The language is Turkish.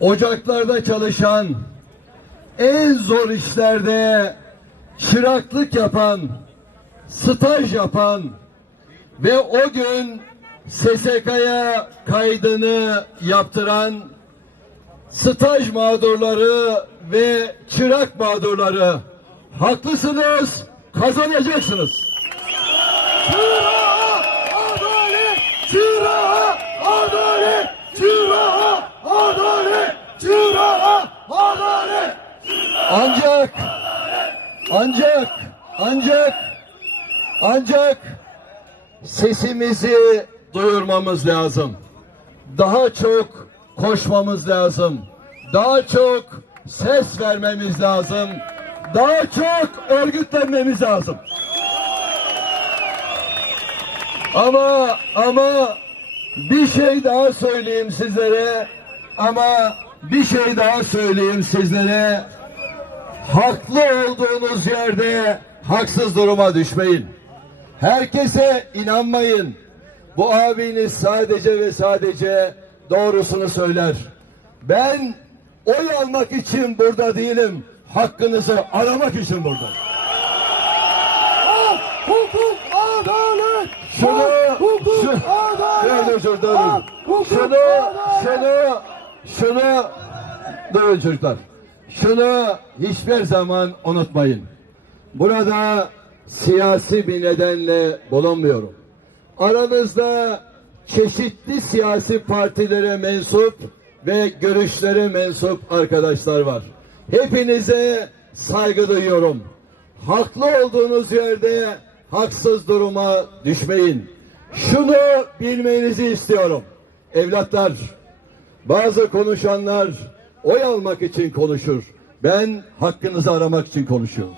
ocaklarda çalışan, en zor işlerde çıraklık yapan, staj yapan ve o gün SSK'ya kaydını yaptıran staj mağdurları ve çırak mağdurları haklısınız, kazanacaksınız. Çırağa adalet! Çırağa adalet! Çırağa adalet! Çırağa adalet! Ancak ancak ancak ancak sesimizi duyurmamız lazım. Daha çok koşmamız lazım. Daha çok ses vermemiz lazım. Daha çok örgütlenmemiz lazım. Ama ama bir şey daha söyleyeyim sizlere. Ama bir şey daha söyleyeyim sizlere. Haklı olduğunuz yerde haksız duruma düşmeyin. Herkese inanmayın. Bu abiniz sadece ve sadece doğrusunu söyler. Ben oy almak için burada değilim. Hakkınızı aramak için buradayım. Hukuk, adalet. Şunu, hukuk, şu, adalet. Hak, hukuk, Şunu, adalet. şunu, şunu, durun çocuklar. Şunu hiçbir zaman unutmayın. Burada siyasi bir nedenle bulunmuyorum. Aranızda çeşitli siyasi partilere mensup ve görüşlere mensup arkadaşlar var. Hepinize saygı duyuyorum. Haklı olduğunuz yerde haksız duruma düşmeyin. Şunu bilmenizi istiyorum. Evlatlar, bazı konuşanlar oy almak için konuşur. Ben hakkınızı aramak için konuşuyorum.